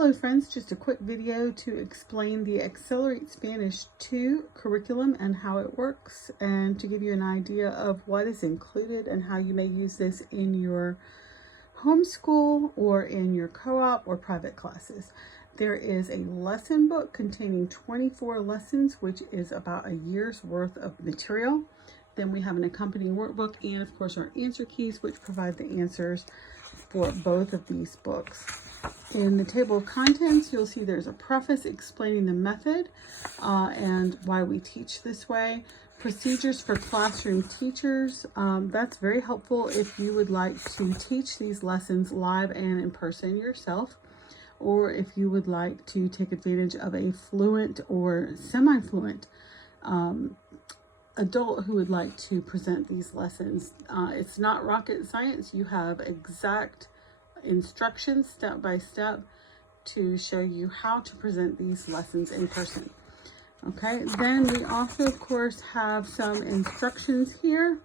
Hello friends, just a quick video to explain the Accelerate Spanish 2 curriculum and how it works, and to give you an idea of what is included and how you may use this in your homeschool or in your co-op or private classes. There is a lesson book containing 24 lessons, which is about a year's worth of material. Then we have an accompanying workbook and of course our answer keys, which provide the answers for both of these books. In the table of contents, you'll see there's a preface explaining the method and why we teach this way. Procedures for classroom teachers. That's very helpful if you would like to teach these lessons live and in person yourself, or if you would like to take advantage of a fluent or semi-fluent adult who would like to present these lessons. It's not rocket science. You have exact instructions step by step to show you how to present these lessons in person. Okay, then we also of course have some instructions here,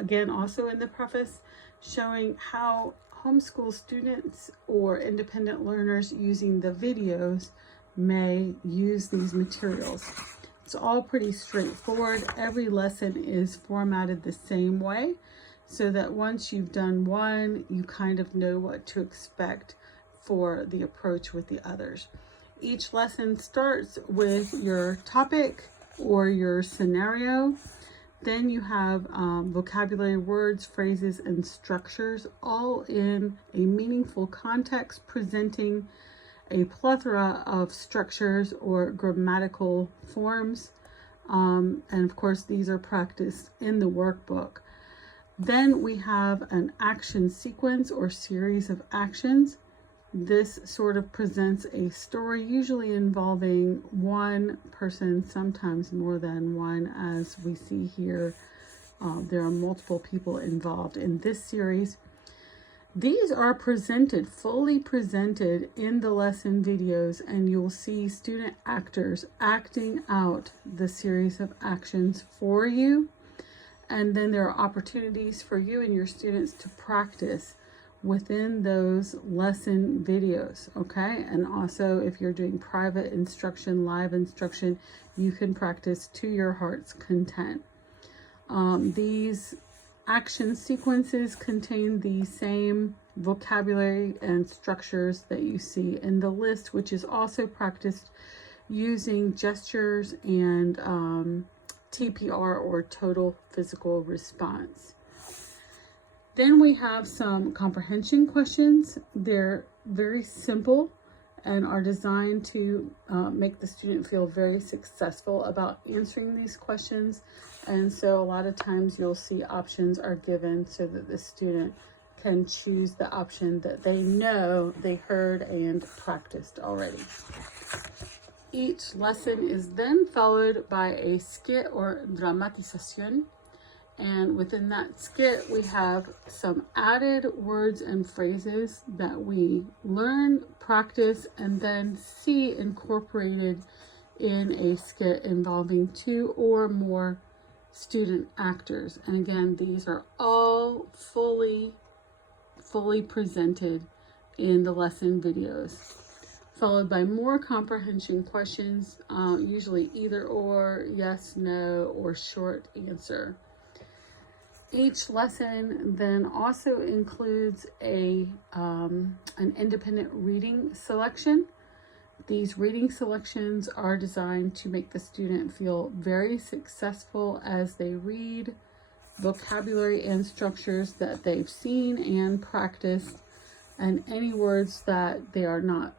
again also in the preface, showing how homeschool students or independent learners using the videos may use these materials. It's all pretty straightforward. Every lesson is formatted the same way, so that once you've done one, you kind of know what to expect for the approach with the others. Each lesson starts with your topic or your scenario. Then you have vocabulary, words, phrases, and structures, all in a meaningful context, presenting a plethora of structures or grammatical forms. And of course, these are practiced in the workbook. Then we have an action sequence or series of actions. This sort of presents a story, usually involving one person, sometimes more than one. As we see here, there are multiple people involved in this series. These are presented, fully presented in the lesson videos, and you'll see student actors acting out the series of actions for you. And then there are opportunities for you and your students to practice within those lesson videos, okay? And also, if you're doing private instruction, live instruction, you can practice to your heart's content. These action sequences contain the same vocabulary and structures that you see in the list, which is also practiced using gestures and TPR, or total physical response. Then we have some comprehension questions. They're very simple and are designed to make the student feel very successful about answering these questions. And so a lot of times you'll see options are given so that the student can choose the option that they know they heard and practiced already. Each lesson is then followed by a skit or dramatización. And within that skit, we have some added words and phrases that we learn, practice, and then see incorporated in a skit involving 2 or more student actors. And again, these are all fully presented in the lesson videos, followed by more comprehension questions, usually either or, yes, no, or short answer. Each lesson then also includes an independent reading selection. These reading selections are designed to make the student feel very successful as they read vocabulary and structures that they've seen and practiced, and any words that they are not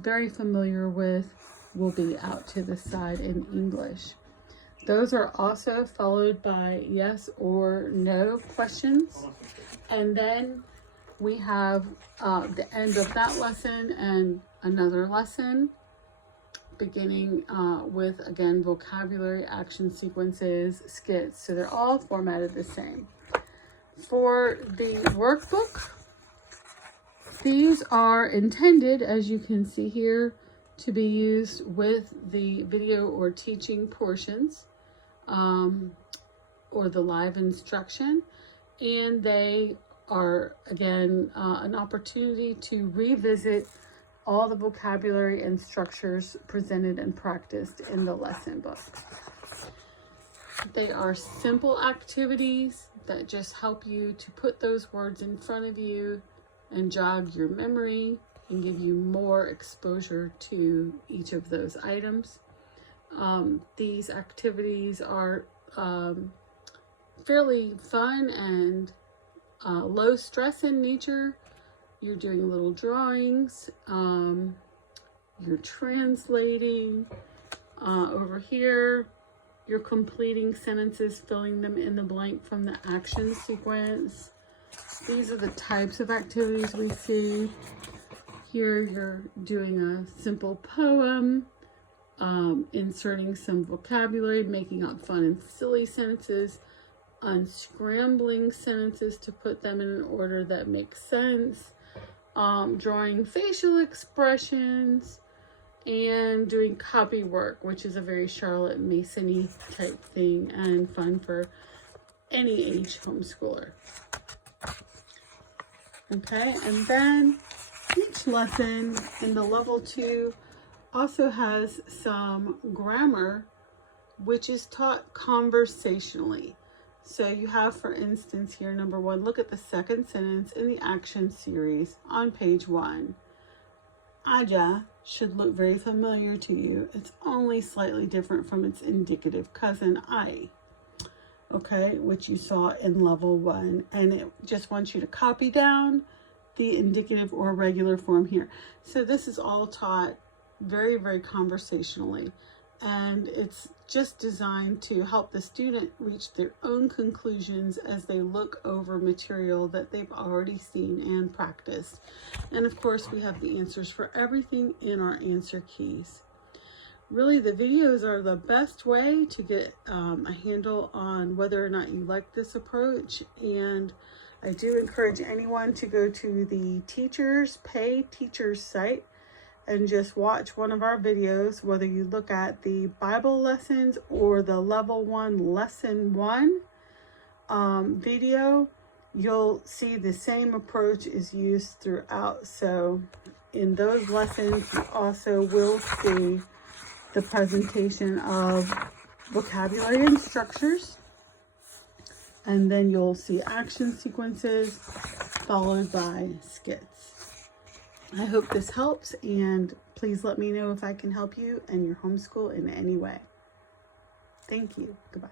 very familiar with will be out to the side in English. Those are also followed by yes or no questions. And then we have the end of that lesson and another lesson, beginning with, again, vocabulary, action sequences, skits. So they're all formatted the same. For the workbook, these are intended, as you can see here, to be used with the video or teaching portions, or the live instruction, and they are again an opportunity to revisit all the vocabulary and structures presented and practiced in the lesson book. They are simple activities that just help you to put those words in front of you and jog your memory and give you more exposure to each of those items. These activities are fairly fun and low stress in nature. You're doing little drawings, you're translating. Over here, you're completing sentences, filling them in the blank from the action sequence. These are the types of activities we see. Here you're doing a simple poem, inserting some vocabulary, making up fun and silly sentences, unscrambling sentences to put them in an order that makes sense, drawing facial expressions, and doing copy work, which is a very Charlotte Mason-y type thing and fun for any age homeschooler. Okay, and then each lesson in the level 2 also has some grammar, which is taught conversationally. So you have, for instance, here, number 1, look at the second sentence in the action series on page 1. Aja should look very familiar to you. It's only slightly different from its indicative cousin, I. Okay, which you saw in level 1. And it just wants you to copy down the indicative or regular form here. So this is all taught very, very conversationally. And it's just designed to help the student reach their own conclusions as they look over material that they've already seen and practiced. And of course, we have the answers for everything in our answer keys. Really, the videos are the best way to get a handle on whether or not you like this approach. And I do encourage anyone to go to the Pay Teachers site and just watch one of our videos, whether you look at the Bible lessons or the level 1 lesson 1 video, you'll see the same approach is used throughout. So in those lessons, you also will see the presentation of vocabulary and structures, and then you'll see action sequences followed by skits. I hope this helps, and please let me know if I can help you and your homeschool in any way. Thank you. Goodbye.